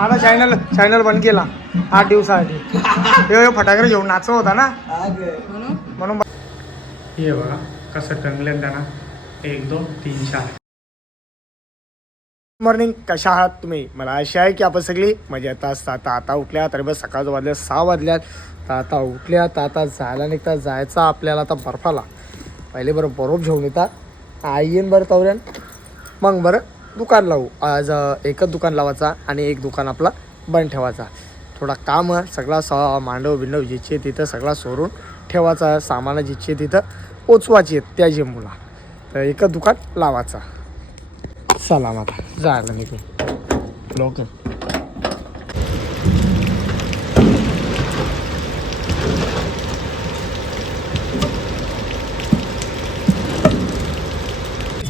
माझा चॅनल बंद केला 8 दिवसासाठी. हे फटाकडे घेऊन नाचव होता ना म्हणून. हे बघा कसं टंगले त्यांना 1 2 3 4. मॉर्निंग, कशा आहात तुम्ही? मला आशा आहे की आपण सगळी मजेत असतात. आता उठल्या तरी बस सकाळचं वाजल्या 6 वाजल्यात. तर आता उठल्या तर आता जायला निघता जायचं आपल्याला आता बर्फाला. पहिले बरं बरोबर घेऊन येतात आई येईन बरं तवऱ्यान, मग बरं दुकान लावू. आज एकच दुकान लावायचा आणि एक दुकान आपला बंद ठेवायचा. थोडा काम सगळा मांडव बिंडव जिथे तिथं सगळा सोडून ठेवायचा. सामानं जिथे तिथं पोचवायची आहेत त्याची मुला. तर एकच दुकान लावायचा. चला आता जायला निघू लवकर.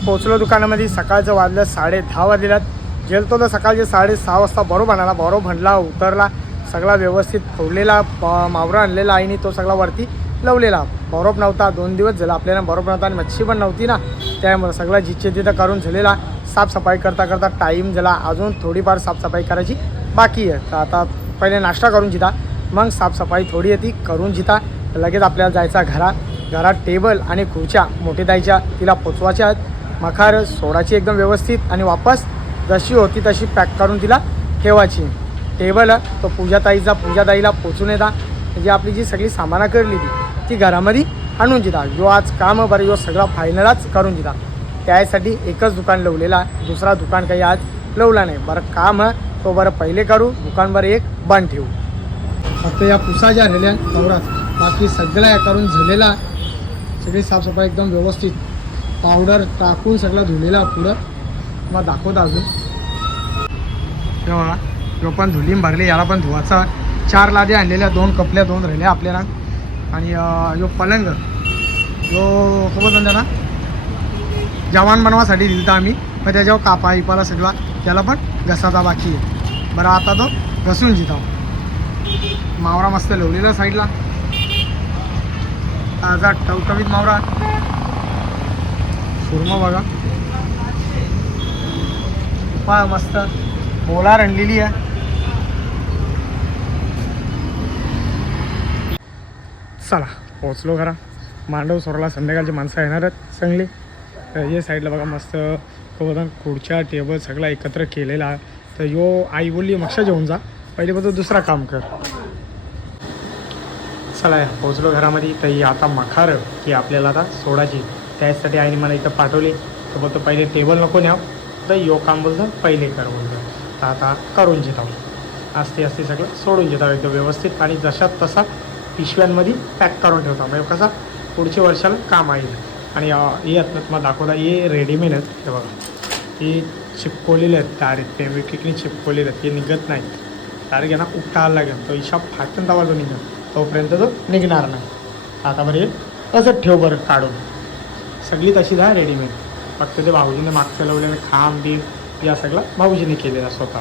पोचलो दुकानामध्ये. सकाळचं वाजलं 10:30 वाजलेल्यात. गेलतो तर सकाळचे 6:30 वाजता बरोबर आला. बरोबर म्हणला उतरला सगळा व्यवस्थित ठेवलेला. मावरा आणलेला आईने तो सगळा वरती लावलेला. बरोबर नव्हता 2 दिवस झाला आपल्याला. बरोबर नव्हता आणि मच्छी पण नव्हती ना, त्यामुळे सगळा जिथे तिथं करून झालेला. साफसफाई करता करता टाईम झाला. अजून थोडीफार साफसफाई करायची बाकी आहे. तर आता पहिले नाश्ता करून जिता, मग साफसफाई थोडी येते करून जिता. लगेच आपल्याला जायचा घरात टेबल आणि खुर्च्या मोठे द्यायच्या तिला पोचवायच्या आहेत. मखार सोडायची एकदम व्यवस्थित आणि वापस जशी होती तशी पॅक करून तिला ठेवायची. टेबल तो पूजाताईला पोचून येता. म्हणजे आपली जी सगळी सामानं करली ती घरामध्ये आणून जिता. जो आज काम बरं जो सगळा फायनलच करून जिता. त्यासाठी एकच दुकान लावलेला, दुसरा दुकान काही आज लावला नाही. बरं काम तो बरं पहिले करू, दुकान बरं एक बंद ठेवू. फक्त या पुसा ज्या राहिल्या तेवढाच, बाकी सगळ्या करून झालेला. सगळी साफसफाई एकदम व्यवस्थित पावडर टाकून सगळं धुलेला. पुढं मग दाखवता अजून तेव्हा जो पण धुलीम भरले याला पण धुवाचा. 4 लादे आणलेल्या, 2 कपल्या 2 राहिल्या आपल्याला. आणि जो पलंग जो खबर ना जवान बनवासाठी दिलता आम्ही, मग त्याच्यावर कापा इपाला सगळा त्याला पण घसाचा बाकी आहे. बरं आता तो घसून जिता. मावरा मस्त लावलेला साईडला, ताजा टवटवीत मावरा. सुरमा बघा उपा मस्त मोलार आणलेली आहे. चला पोचलो घरा. मांडव सोरला संध्याकाळची माणसं येणारच चांगली. तर हे साईडला बघा मस्त खुर्च्या टेबल सगळा एकत्र केलेला. तर यो आई बोलली मक्षा जेवून जा, पहिले पण तो दुसरा काम कर. चला पोचलो घरामध्ये. तर आता मखार की आपल्याला आता सोडायची, त्यासाठी आईने मला इथं पाठवली. तर बोलतो पहिले टेबल नको न्याव, तर यो काम बोलतं पहिले कर बोलतं. तर आता करून घेत आहोत. असते सगळं सोडून घेत आहोत एकदम व्यवस्थित. आणि जशात तसा पिशव्यांमध्ये पॅक करून ठेवतो. म्हणजे कसा पुढच्या वर्षाला काम येईल. आणि हे आता तुम्हाला दाखवता हे रेडीमेड आहेत. हे बघा हे चिपकवलेले आहेत डायरेक्ट फेविक्विकने चिपकवलेले आहेत. हे निघत नाही डायरेक्ट यांना उपटायला लागेल. तो हिशोब फाटून तवा तो निघत तोपर्यंत तो निघणार नाही. आता बरं हे असंच ठेव बरं काढून. सगळी तशीच आहे रेडीमेड. फक्त ते भाऊजीने मागचं लावलेलं खांब बीम या सगळं भाऊजीने केलेला स्वतः.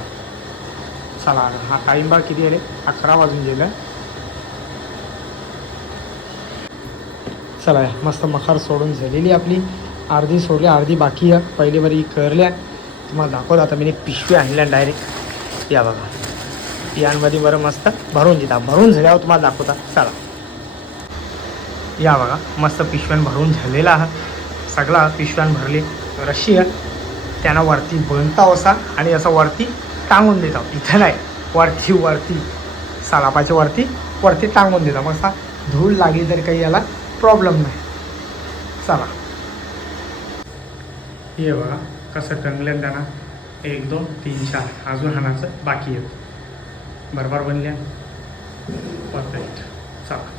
चला हा टाईम बा किती आले 11 वाजून गेलं. चला मस्त मखार सोडून झालेली आपली. अर्धी सोडली अर्धी बाकी आहे. पहिली बरी करल्या तुम्हाला दाखवत. आता मी पिशवी आणल्या डायरेक्ट. या बघा पियांमध्ये बरं मस्त भरून देता. भरून झाल्यावर तुम्हाला दाखवता. चला या बघा मस्त पिशव्यान भरून झालेला आहे. सगळा पिशव्यान भरली रशी आहे. त्यांना वरती बनता असा आणि असं वरती टांगून देता. इथं नाही वरती सालापाच्या वरती टांगून देता. मस्त धूळ लागली तरी काही याला प्रॉब्लेम नाही. चला हे बघा कसं टंगलं त्यांना 1 2 3 4 अजून हाणाचं बाकी आहे. बरोबर बनल्या परफेक्ट. चला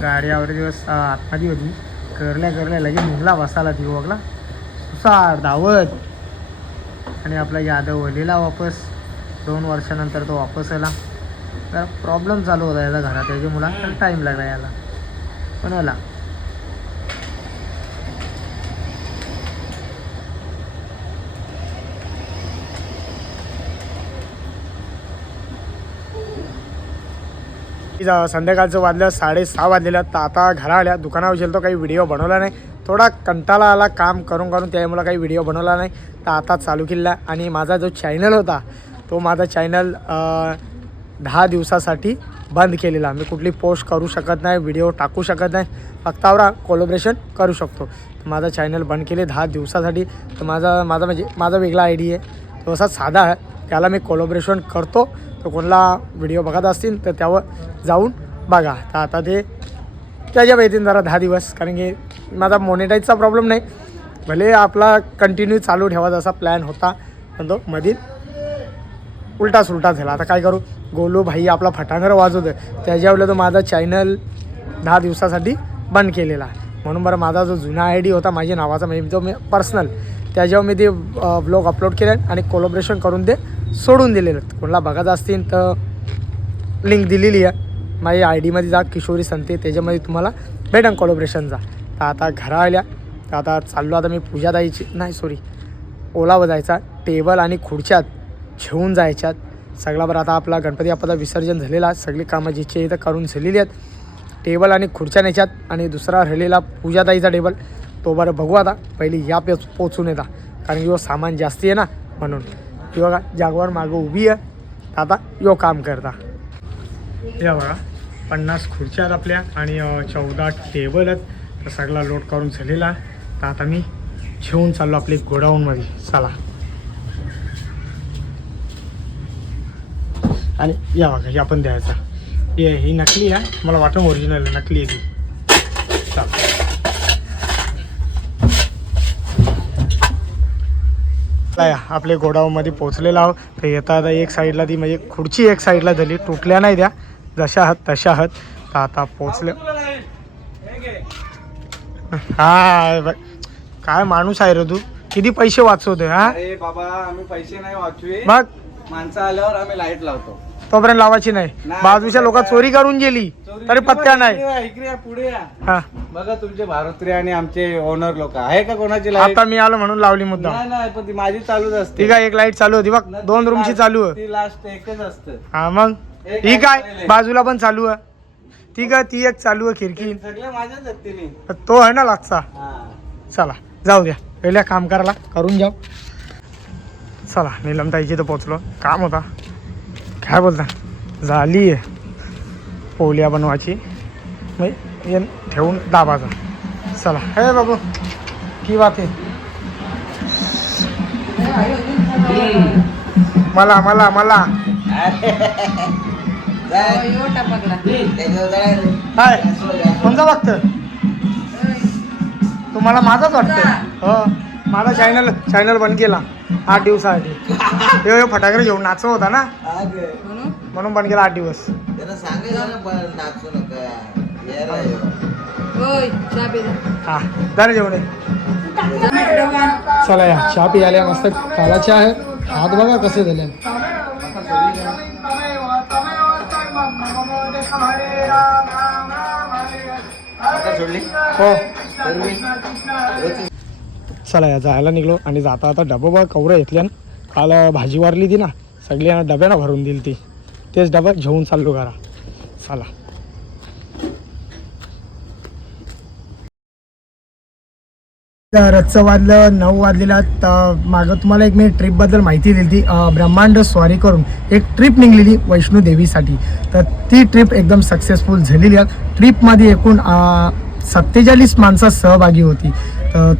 गाडी आवडे दिवस आतमध्ये होती. करल्या लगेच निघला बसायला ती बघला सुसार धावत. आणि आपला यादव वलीला वापस 2 वर्षानंतर तो वापस आला. तर प्रॉब्लेम चालू होता याचा घरात. त्याच्या मुलांना टाईम लागला याला पण आला. संध्याकाळचं वाजलं 6:30 वाजलेलं. तर आता घरा आल्या दुकानावर गेलो, काही व्हिडिओ बनवला नाही, थोडा कंटाळा आला काम करून करून, त्यामुळे काही व्हिडिओ बनवला नाही. तर आता चालू केला आणि माझा जो चॅनल होता तो माझा चॅनल 10 दिवसासाठी बंद केलेला. मी कुठली पोस्ट करू शकत नाही, व्हिडिओ टाकू शकत नाही, फक्त कोलॅबोरेशन करू शकतो. माझा चॅनल बंद केले 10 दिवसासाठी. तर माझा वेगळा आय डी आहे, तो असा साधा आहे, त्याला मी कोलॅबोरेशन करतो. तर कोणाला व्हिडिओ बघत असतील तर त्यावर जाऊन बघा. तर आता ते त्याच्या येतील जरा 10 दिवस, कारण की माझा मॉनिटाईजचा प्रॉब्लेम नाही, भले आपला कंटिन्यू चालू ठेवायचा असा प्लॅन होता, पण तो मधील उलटा सुलटा झाला. आता काय करू, गोलू भाई आपला फटांगर वाजवतो, त्याच्यावर तो माझा चॅनल 10 दिवसासाठी बंद केलेला आहे. म्हणून बरं माझा जो जुना आय डी होता माझ्या नावाचा, म्हणजे जो मी पर्सनल, त्याच्यावर मी ते ब्लॉग अपलोड केले आणि कोलॅबोरेशन करून ते सोडून दिलेलं. कोणाला बघायचं असतील तर लिंक दिलेली आहे माझ्या आय डीमध्ये, जा किशोरी संते, त्याच्यामध्ये तुम्हाला भेटेन कोलॅबोरेशनचा. तर आता घरा आल्या, तर आता चाललो, आता मी पूजा द्यायची ओलावा जायचा, टेबल आणि खुर्च्यात घेऊन जायच्यात सगळा. बरं आता आपला गणपती बाप्पाचा विसर्जन झालेला आहे, सगळी कामं जिथे इथं करून झालेली आहेत. टेबल आणि खुर्च्या न्यायच्यात आणि दुसरा राहिलेला पूजा द्यायचा टेबल तो बरं बघू. आता पहिली या पोचून येता, कारण की सामान जास्ती आहे ना, म्हणून ती बघा जागवार मागं उभी आहे. आता यो काम करता. या बघा 50 खुर्च्या आहेत आपल्या आणि 14 टेबल आहेत. तर सगळा लोड करून झालेला आहे. तर आता मी घेऊन चाललो आपली गोडाऊनमध्ये. चला. आणि या बघा हे आपण द्यायचा, ही नकली आहे, मला वाटतं ओरिजिनल नकली आहे ती. चला आपले गोडाऊनमध्ये पोचलेला आहो. तर येता आता एक साईडला ती म्हणजे खुर्ची एक साईडला झाली, तुटल्या नाही द्या, जशा आहात तशा आहात. तर आता पोचले. हा काय माणूस आहे रे तू, किती पैसे वाचवतोय. हा बाबा आम्ही पैसे नाही वाचवे, मग माणसं आल्यावर आम्ही लाईट लावतो, तोपर्यंत लावायची नाही. बाजूच्या लोक चोरी करून गेली तरी पत्त्या नाही. इकडे पुढे या. हा बघा तुमचे भारतीय आणि आमचे ओनर लोक आहे का कोणाची लाईट? आता मी आलो म्हणून लावली मुद्दा. नाही पण ती माझी चालूच असते. ठीक आहे, एक लाईट चालू होती बघ, 2 रूमची चालू आहे. ती लास्ट एकच असतं. हा मग ठीक आहे, बाजूला पण चालू आहे. ठीक आहे, ती एक चालू आहे खिडकी, सगळे माझ्याच आहेत तिने. तो आहे ना लागचा. चला जाऊ द्या, पहिल्या काम करायला करून जाऊ. चला नीलमताईची तर पोचलो, काम होता. काय बोलता, झाली आहे पोलिया बनवायची, मग ये ठेवून दाबाचा. चला हे बाबू की बात आहे. मला मला मला काय कोणता वाटतं तुम्हाला? माझाच वाटतं. हो, माझा चॅनल बंद केला 8 दिवसासाठी. हे फटाकडे घेऊन नाचव होता ना, म्हणून बंद केला 8 दिवस. हा जरा जेवण आहे. चला या चहा पियाल्या, मस्त काला चहा आहे. हात बघा कसे झाले. हो चला या जायला निघलो. आणि जाता आता डबं बघ कवरं घेतल्या, काल भाजी वारली ती ना, सगळी डब्यानं भरून दिली ती, तेच डबा घेऊन चाललो घरा. चला रातचं वाजलं 9 वाजलेला. तर मागं तुम्हाला एक मी ट्रिपबद्दल माहिती दिली ती, ब्रह्मांड स्वारी करून एक ट्रिप निघलेली वैष्णोदेवीसाठी. तर ती ट्रिप एकदम सक्सेसफुल झालेली आहे. ट्रिपमध्ये एकूण 47 माणसं सहभागी होती. तर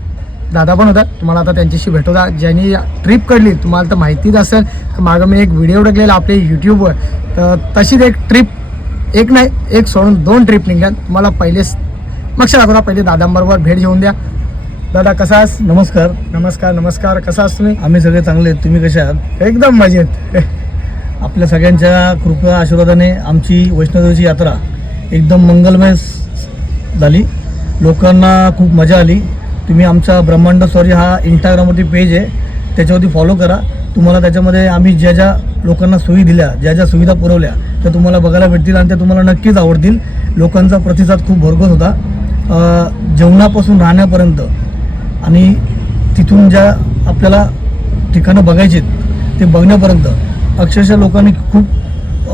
दादा पण होता, तुम्हाला आता त्यांच्याशी भेटवता. ज्यांनी ट्रिप काढली तुम्हाला तर माहितीच असेल, मागं मी एक व्हिडिओ टाकलेला आपल्या यूट्यूबवर. तर तशीच एक ट्रिप, एक नाही एक सोडून 2 ट्रिप निघल्या. तुम्हाला लक्षात दाखवता, पहिले दादांबरोबर भेट घेऊन द्या. दादा कसा आहेस? नमस्कार. नमस्कार नमस्कार. कसा आहात तुम्ही? आम्ही सगळे चांगले आहेत, तुम्ही कसे आहात? एकदम मजेत. आपल्या सगळ्यांच्या कृपा आशीर्वादाने आमची वैष्णोदेवीची यात्रा एकदम मंगलमय झाली. लोकांना खूप मजा आली. तुम्ही आमचा ब्रह्मांड स्वारी हा इंस्टाग्रामवरती पेज आहे, त्याच्यावरती फॉलो करा. तुम्हाला त्याच्यामध्ये आम्ही ज्या ज्या लोकांना सोयी दिल्या, ज्या ज्या सुविधा पुरवल्या त्या तुम्हाला बघायला भेटतील आणि त्या तुम्हाला नक्कीच आवडतील. लोकांचा प्रतिसाद खूप भरघोस होता, जेवणापासून राहण्यापर्यंत. आणि तिथून ज्या आपल्याला ठिकाणं बघायची ते बघण्यापर्यंत अक्षरशः लोकांनी खूप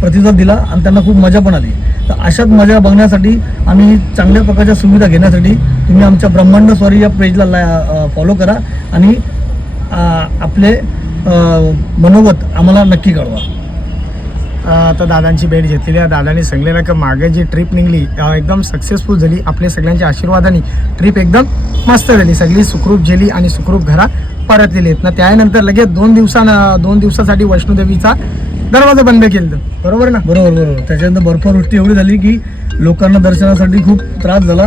प्रतिसाद दिला आणि त्यांना खूप मजा पण आली. तर अशाच मजा बघण्यासाठी आणि चांगल्या प्रकारच्या सुविधा घेण्यासाठी तुम्ही आमच्या ब्रह्मांड स्वारी या पेजला फॉलो करा आणि आपले मनोगत आम्हाला नक्की कळवा. तर दादांची भेट घेतलेली आहे. दादांनी सांगलेलं की मागे जी ट्रिप निघली एकदम सक्सेसफुल झाली. आपल्या सगळ्यांच्या आशीर्वादाने ट्रिप एकदम मस्त झाली, सगळी सुखरूप गेली आणि सुखरूप घरात परतलेली आहेत ना. त्यानंतर लगेच 2 दिवसासाठी वैष्णोदेवीचा दरवाजा बंद केलं, बरोबर ना? बरोबर. त्याच्यानंतर बर्फवृष्टी एवढी झाली की लोकांना दर्शनासाठी खूप त्रास झाला.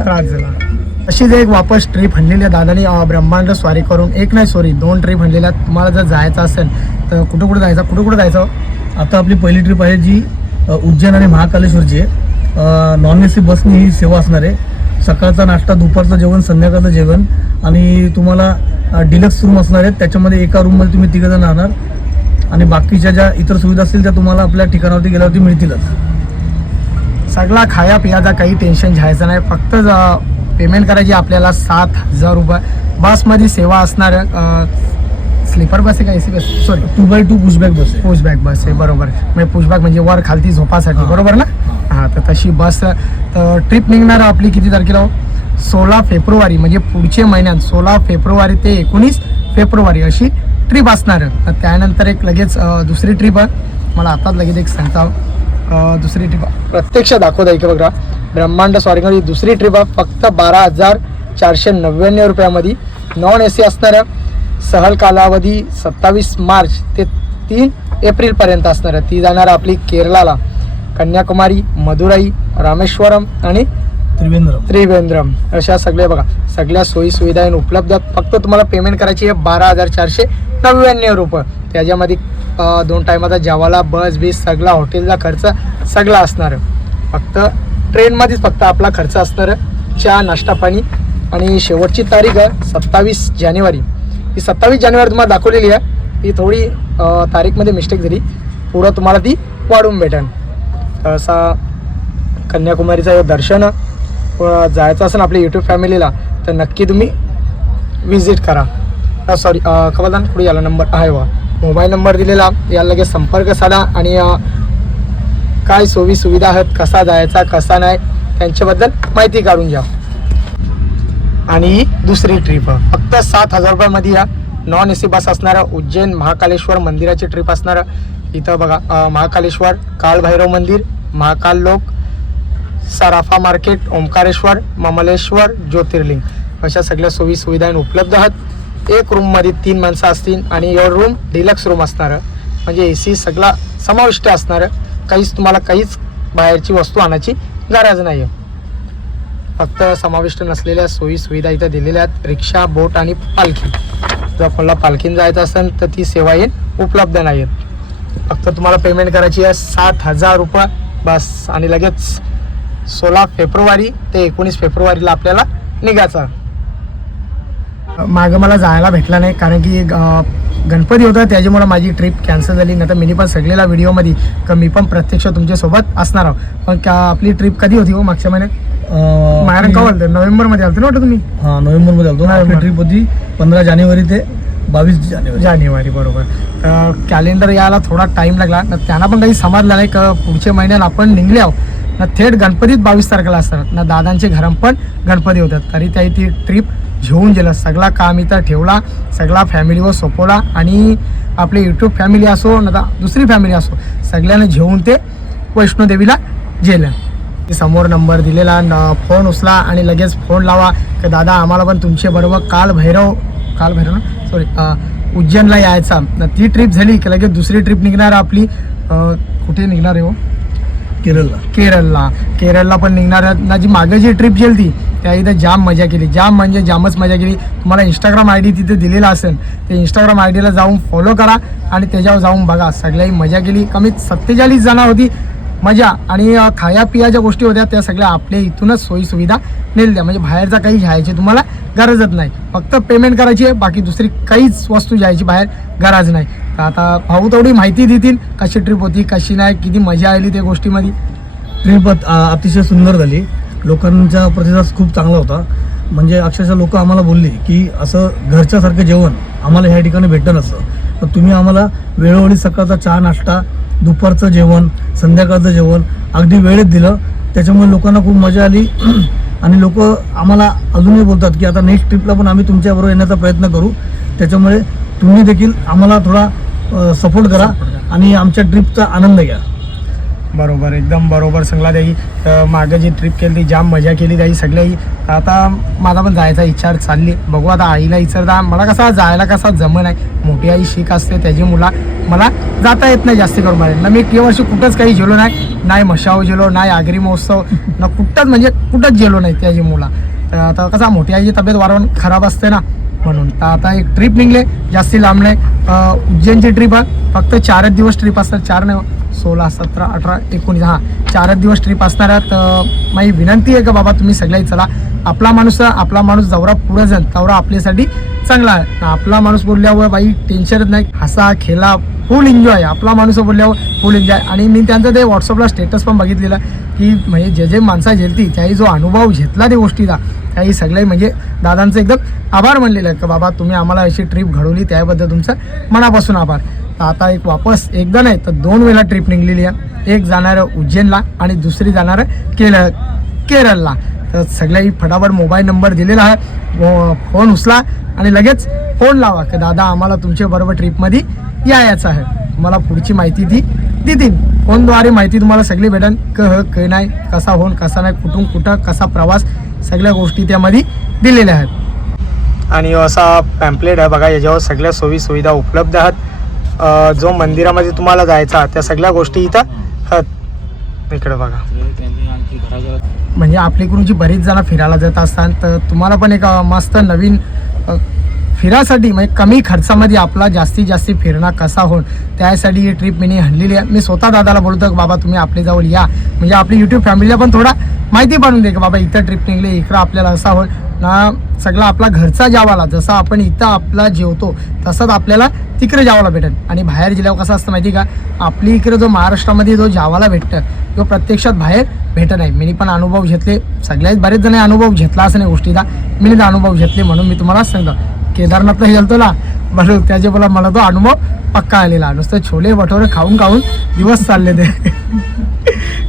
अशीच एक वापस ट्रिप आणलेली आहे दादानी ब्रह्मांड स्वारी करून. 2 ट्रिप आणलेल्या. तुम्हाला जर जायचं असेल तर कुठं जायचं? आता आपली पहिली ट्रिप आहे जी उज्जैन आणि महाकालेश्वरची आहे. नॉन AC बसनी ही सेवा असणार आहे. सकाळचा नाश्ता, दुपारचं जेवण, संध्याकाळचं जेवण आणि तुम्हाला डिलक्स रूम असणार आहेत. त्याच्यामध्ये एका रूममध्ये तुम्ही 3 जण राहणार आणि बाकीच्या ज्या इतर सुविधा असतील त्या तुम्हाला आपल्या ठिकाणावरती गेल्यावरती मिळतीलच. सगळा खाया पियाचा काही टेन्शन घ्यायचं नाही. फक्त पेमेंट करायची आपल्याला 7,000 रुपये. बसमध्ये सेवा असणार. स्लीपर बस आहे का AC बस? सॉरी 2x2 पुशबॅक बस आहे. पुशबॅक बस आहे, बरोबर. म्हणजे पुशबॅक म्हणजे वर खालती झोपासाठी, बरोबर ना? हां, तर तशी बस. तर ट्रिप निघणार आपली किती तारखेला? 16 फेब्रुवारी, म्हणजे पुढच्या महिन्यात 16 फेब्रुवारी ते 19 फेब्रुवारी अशी ट्रिप असणार. तर त्यानंतर एक लगेच दुसरी ट्रिप आहे. मला आताच लगेच एक सांगता. दुसरी ट्रिप प्रत्यक्ष दाखवता आहे की बघा, ब्रह्मांड स्वारीमध्ये दुसरी ट्रिप आहे. फक्त 12,499 रुपयामध्ये नॉन AC असणार आहे. सहल कालावधी 27 मार्च ते 3 एप्रिलपर्यंत असणार आहे. ती जाणार आपली केरळाला, कन्याकुमारी, मदुराई, रामेश्वरम आणि त्रिवेंद्रम अशा सगळ्या सोयी सुविधा उपलब्ध. फक्त तुम्हाला पेमेंट करायची आहे 12,499 रुपये. त्याच्यामध्ये 2 टायमाचा जेवायला, बस बीस सगळा, हॉटेलचा खर्च सगळा असणार. फक्त ट्रेनमध्येच फक्त आपला खर्च असणार, चहा, नाश्ता, पाणी. आणि शेवटची तारीख आहे 27 जानेवारी. ही 27 जानेवारी तुम्हाला दाखवलेली आहे. ती थोडी तारीखमध्ये मिस्टेक झाली, पुढं तुम्हाला ती वाढून भेटेल. असा कन्याकुमारीचं दर्शन जायचं असेल आपल्या यूट्यूब फॅमिलीला तर नक्की तुम्ही विजिट करा. सॉरी खबरदार, पुढे याला नंबर आहे वा, मोबाईल नंबर दिलेला, याला लगेच संपर्क साधा आणि काय सोयी सुविधा आहेत, कसा जायचा कसा नाही त्यांच्याबद्दल माहिती काढून घ्या. आणि ही दुसरी ट्रिप फक्त 7,000 रुपयामध्ये या नॉन AC बस असणार. उज्जैन महाकालेश्वर मंदिराची ट्रिप असणार. इथं बघा महाकालेश्वर, काळभैरव मंदिर, महाकाल लोक, सराफा मार्केट, ओंकारेश्वर, ममलेश्वर, ज्योतिर्लिंग अशा सगळ्या सोयी सुविधा उपलब्ध आहेत. एक रूममध्ये 3 माणसं असतील आणि या रूम डिलक्स रूम असणार, म्हणजे AC सगळा समाविष्ट असणार. तुम्हाला काहीच बाहेरची वस्तू आणायची गरज नाही आहे. फक्त समाविष्ट नसलेल्या सोयी सुविधा इथं दिलेल्या आहेत. रिक्षा, बोट आणि पालखी. जर कोणाला पालखीन जायचं असेल तर ती सेवा उपलब्ध नाही आहेत. फक्त तुम्हाला पेमेंट करायची आहे 7,000 रुपये बस. आणि लगेच 16 फेब्रुवारी ते 19 फेब्रुवारीला आपल्याला निघायचं. मागं मला जायला भेटला नाही कारण की गणपती होता, त्याच्यामुळे माझी ट्रिप कॅन्सल झाली. नाही तर मी पण सगळेला व्हिडिओमध्ये का मी पण प्रत्यक्ष तुमच्यासोबत असणार आहोत. पण आपली ट्रिप कधी होती हो? मागच्या महिन्यात माहेर कवल नोव्हेंबरमध्ये आलतो ना वाटतं तुम्ही? हां, नोव्हेंबरमध्ये आलतो. आपली ट्रिप होती 15 जानेवारी ते 22 जानेवारी बरोबर. कॅलेंडर यायला थोडा टाईम लागला. त्यांना पण काही समजलं नाही का पुढच्या महिन्यात आपण निघले आहोत ना. थेट गणपतीत 22 तारखेला असतात ना. दादांचे घरात पण गणपती होतात, तरी त्याही ती ट्रिप घेऊन गेलं. सगळा काम इथं ठेवला, सगळा फॅमिलीवर सोपवला आणि आपले यूट्यूब फॅमिली असो ना दुसरी फॅमिली असो सगळ्यांना घेऊन ते वैष्णोदेवीला गेलं. समोर नंबर दिलेला, फोन उचला आणि लगेच फोन लावा की दादा आम्हाला पण तुमच्या बरोबर कालभैरव ना सॉरी उज्जैनला यायचा. ती ट्रिप झाली की लगेच दुसरी ट्रिप निघणार आपली. कुठे निघणार आहे हो? केरळला पण निघणार आहे ना. जी मागे जी ट्रिप गेली ती त्या इथं जाम मजा केली, जामच मजा केली. तुम्हाला इंस्टाग्राम ID तिथे दिलेला असेल, ते इंस्टाग्राम IDला जाऊन फॉलो करा आणि त्याच्यावर जाऊन बघा. सगळ्याही मजा केली. कमीत 47 जण होती मजा. आणि खाया पियाच्या गोष्टी होत्या त्या सगळ्या आपल्या इथूनच सोयी सुविधा नेल्या. म्हणजे बाहेरचा काही घ्यायची तुम्हाला गरजच नाही. फक्त पेमेंट करायची आहे, बाकी दुसरी काहीच वस्तू घ्यायची बाहेर गरज नाही. तर आता भाऊ तेवढी माहिती देतील कशी ट्रिप होती, कशी नाही, किती मजा आली त्या गोष्टीमध्ये. ट्रिप अतिशय सुंदर झाली. लोकांचा प्रतिसाद खूप चांगला होता. म्हणजे अक्षरशः लोक आम्हाला बोलली की असं घरच्यासारखं जेवण आम्हाला ह्या ठिकाणी भेटतं नसतं. तर तुम्ही आम्हाला वेळोवेळी सकाळचा चहा नाश्ता, दुपारचं जेवण, संध्याकाळचं जेवण अगदी वेळेत दिलं. त्याच्यामुळे लोकांना खूप मजा आली आणि लोक आम्हाला अजूनही बोलतात की आता नेक्स्ट ट्रिपला पण आम्ही तुमच्याबरोबर येण्याचा प्रयत्न करू. त्याच्यामुळे तुम्ही देखील आम्हाला थोडा सपोर्ट करा आणि आमच्या ट्रिपचा आनंद घ्या. बरोबर, एकदम बरोबर सांगला त्याही. मागं जी ट्रिप केली ती जाम मजा केली त्याही सगळ्याही. आता माझा पण जायचा इच्छा चालली. बघू आता आईला विचारता. मला कसा जायला कसा जमन आहे. मोठी आई शीख असते त्याची मुला मला जाता येत नाही जास्ती करून मला. मी या वर्षी कुठंच काही गेलो नाही मशाव गेलो, नाही आगरी महोत्सव ना कुठंच, म्हणजे कुठंच गेलो नाही त्याची मुला. तर आता कसा मोठी आईची तब्येत वारंवार खराब असते ना, म्हणून. तर आता एक ट्रिप निघले जास्ती लांब नाही. उज्जैनची ट्रिप आहे. फक्त 4 दिवस ट्रिप असतात. 4 नाही, 16, 17, 18, 19, 4 दिवस ट्रिप असणार आहे. तर माझी विनंती आहे का बाबा तुम्ही सगळ्याही चला. आपला माणूस जेवढा पुढे जाईल तेवढा आपल्यासाठी चांगला आहे. आपला माणूस बोलल्यावर बाई टेन्शनच नाही, हसा खेळा फुल एन्जॉय. आपला माणूस बोलल्यावर फुल एन्जॉय. आणि मी त्यांचं ते व्हॉट्सअपला स्टेटस पण बघितलेलं की म्हणजे जे माणसा झेलती त्याही जो अनुभव घेतला त्या गोष्टीचा, त्याही सगळे म्हणजे दादांचं एकदम आभार म्हणलेलं आहे की बाबा तुम्ही आम्हाला अशी ट्रिप घडवली, त्याबद्दल तुमचं मनापासून आभार. तर आता एक वापस एकदा नाही तर 2 वेळा ट्रिप निघलेली आहे. एक जाणार उज्जैनला आणि दुसरी जाणार केरळला. तर सगळ्याही फटाफट मोबाईल नंबर दिलेला आहे. फोन उचला आणि लगेच फोन लावा की दादा आम्हाला तुमच्या बरोबर ट्रिपमध्ये यायचं आहे. तुम्हाला पुढची माहिती ती देतील. फोनद्वारे माहिती तुम्हाला सगळी भेटेल. क नाही, कसा होऊन कसा नाही, कुठून कुठं कसा प्रवास, सगळ्या गोष्टी त्यामध्ये दिलेल्या आहेत. आणि असा पॅम्पलेट आहे बघा, याच्यावर सगळ्या सोयीसुविधा उपलब्ध आहेत. जो मंदिरामध्ये तुम्हाला जायचा त्या सगळ्या गोष्टी इथं आहेत. इकडे बघा, म्हणजे आपल्याकडून जी बरीच जण फिरायला जात असतात, तर तुम्हाला पण एक मस्त नवीन फिरासाठी म्हणजे कमी खर्चामध्ये आपला जास्तीत जास्त फिरणं कसा होईल त्यासाठी ही ट्रिप मी आणलेली आहे. मी स्वतः दादाला बोलतो की बाबा तुम्ही आपल्याजवळ या, म्हणजे आपली यूट्यूब फॅमिलीला पण थोडा माहिती पाडून दे की बाबा इथं ट्रिप निघली, इकडं आपल्याला असा होईल ना. सगळा आपला घरचा जेवायला जसं आपण इथं आपला जेवतो तसंच आपल्याला तिकडे जेवायला भेटेल. आणि बाहेर गेल्यावर कसं असतं माहिती का, आपली इकडे जो महाराष्ट्रामध्ये जो जेवायला भेटतं तो प्रत्यक्षात बाहेर भेटत नाही. मी पण अनुभव घेतले, सगळ्याच बरेच जण अनुभव घेतला असं नाही गोष्टीचा. मी अनुभव घेतले म्हणून मी तुम्हाला सांगतो. केदारनाथला गेलतो ना, बरोबर त्याचे मला तो अनुभव पक्का आलेला. नुसतं छोले भटोरे खाऊन दिवस चालले ते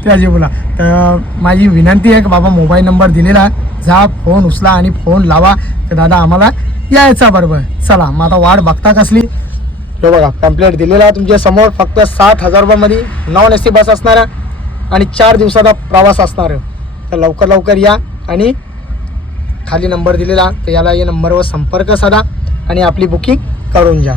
त्याचे बोला. तर माझी विनंती आहे की बाबा मोबाईल नंबर दिलेला, जा फोन उचला आणि फोन लावा की दादा आम्हाला यायचा बरोबर. चला मग आता वाट बघता कसली. हे बघा पॅम्पलेट दिलेला तुमच्या समोर. फक्त 60,000 रुपयामध्ये नॉन AC बस असणार आहे आणि 4 दिवसाचा प्रवास असणार आहे. तर लवकर या आणि खाली नंबर दिलेला, तर याला या नंबरवर संपर्क साधा आणि आपली बुकिंग करून घ्या.